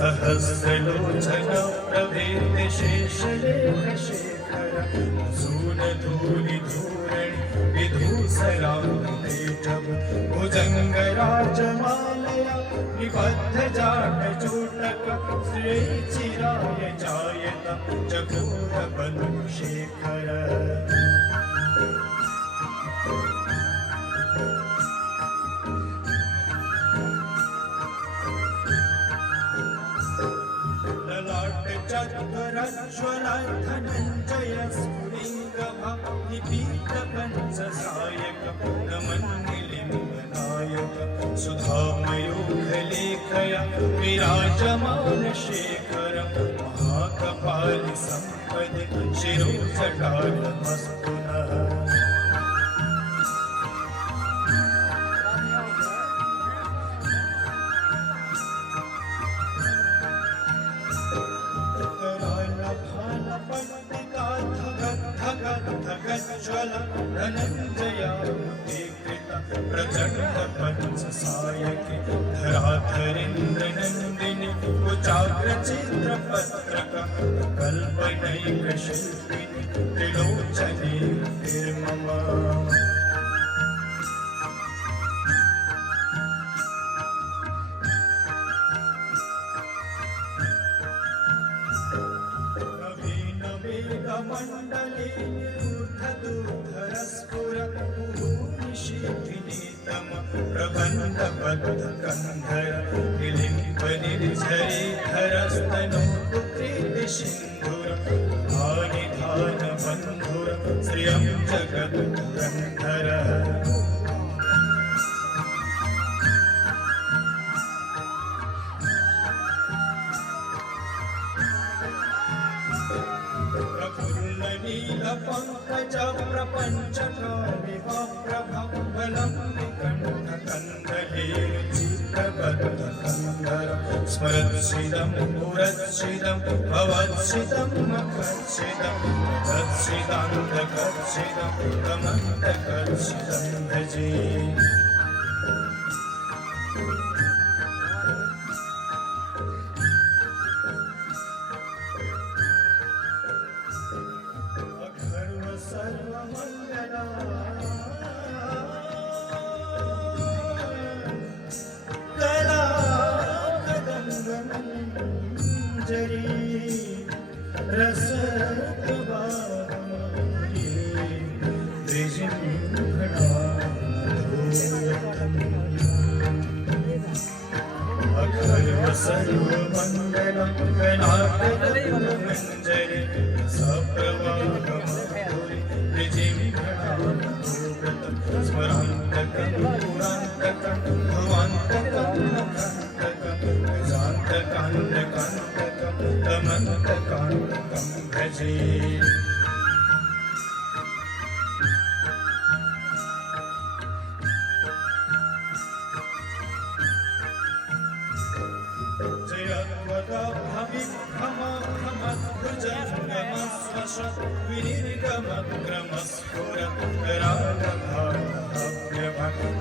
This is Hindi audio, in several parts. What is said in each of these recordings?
सहस्रलोचन प्रभेद शेषलेखशेखर सूनधूलिधूरणि विधूसराङ्गेटव भुजङ्गराजमालया निबद्धजाटचूटक श्रीचिराय जायत चकोरबन्धुशेखर धनञ्जय स्फुलिङ्गभक्तिपीठपञ्चसायक नमन्निलिङ्गनायक सुधामयोगलेखया विराजमानशेखर महाकपालि सम्पदि शिरोजटालमस्तु नः ज्वल धनञ्जयावृते कृत प्रचण्ड पंचसायके धराधरेन्द्रनन्दिनि कुचाग्रचित्रपत्रक कल्पनैकशिल्पिनि त्रिलोचने निर्मम मण्डले निरूढदूर्धरस्फुर निशीथिनीतम प्रबन्धबद्धकन्धर निलिम्बनिर्झरीधरस्तनोत्कृतिसिन्धुर आनिधानबन्धुर श्रियं जगद्धुरन्धर पंकज प्रपंच प्रभं विकण्ठकन्दले चित्रबद्धकन्धर स्मरत्सिदं पुरत्सिदं भवत्सिदं मखत्सिदं तत्सिदान्तकत्सिदं तमन्तकत्सिदं भजे सर्वमङ्गलं गणागणमञ्जरे सप्रवाहमधुरि विजिह्वणामृतं स्मरान्तकं पुरान्तकं भवान्तकं मखान्तकं गजान्तकान्तकान्तकं तमन्तकान्तकं भजे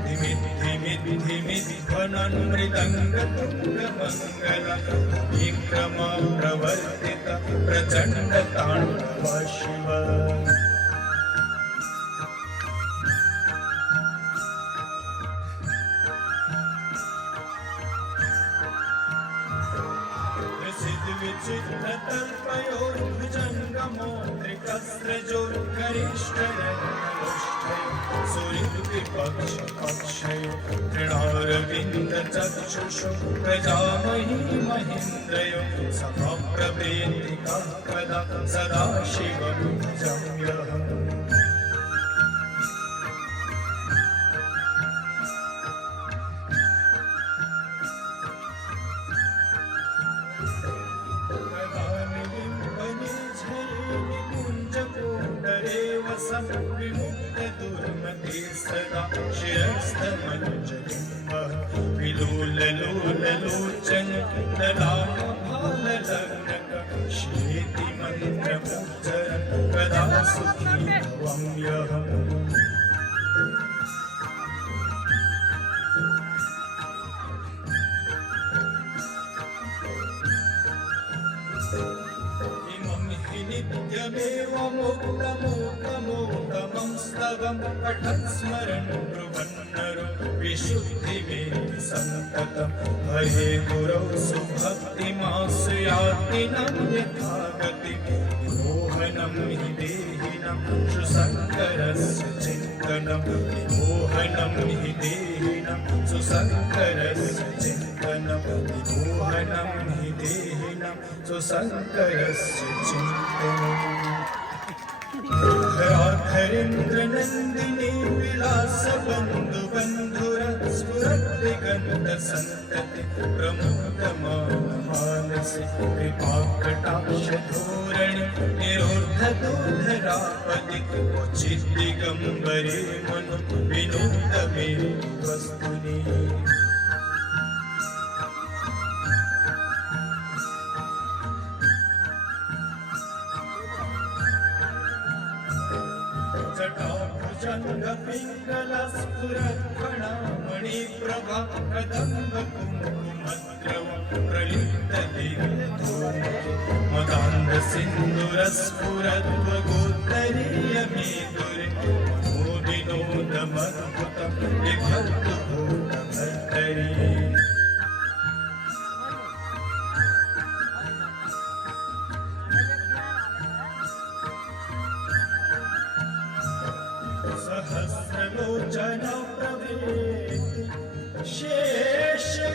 धिमिद्धिमिद्ध्वनन्मृदङ्गतुङ्गमङ्गल विक्रमा प्रवर्तित प्रचण्ड ताण्डव शिव विचित्रतल्पयोर्भुजङ्गमोत्रिकस्रजो गरिष्ठयो तृणारविन्दचक्षुषो प्रजामही महेन्द्रयो सभा प्रवेदिका कदा सदा शिवं भजाम्यहम् विमुक्तदुर्मते सदा शिरस्तमञ्जलिम्बः विलोललोललोचन दलाभाललग्नक शेति मन्त्रमुच्चरन् कदा सुखी भवाम्यहम् एवमुक्तमोक्तमोक्तमं स्तवं पठन् स्मरन् ब्रुवन्नरो विशुद्धिमेति सन्ततं हरे गुरौ सुभक्तिमासु याति नं यथा गतिं मोहनं हि देहिनं सुशङ्करस्य चिन्तनं मोहनं हि देहिनं सुशङ्करस्य चिन्तनं मोहनं हि देहिनं सुशङ्करस्य चिन्तनम् धरेन्द्रनन्दिनी विलासबन्धुबन्धुर स्फुरद्दिगन्तसन्तति प्रमुदमानसे कृपाकटाक्षधोरणि निरोद्धदोधरापदि क्वचिद्दिगम्बरे मनु विनोदमे वस्तुनि जटाभुजङ्गपिङ्गलस्फुरत्फणामणिप्रभा कदम्बकुङ्कुमद्रव प्रलिप्तदिग्धूर्णिके मदान्धसिन्दूरस्फुरद्वगोत्तरीयमेदुरे मोदिनोदमद्भुतं बिभर्तु भूतभर्तरी सहस्रलोचन प्रवेति शेषे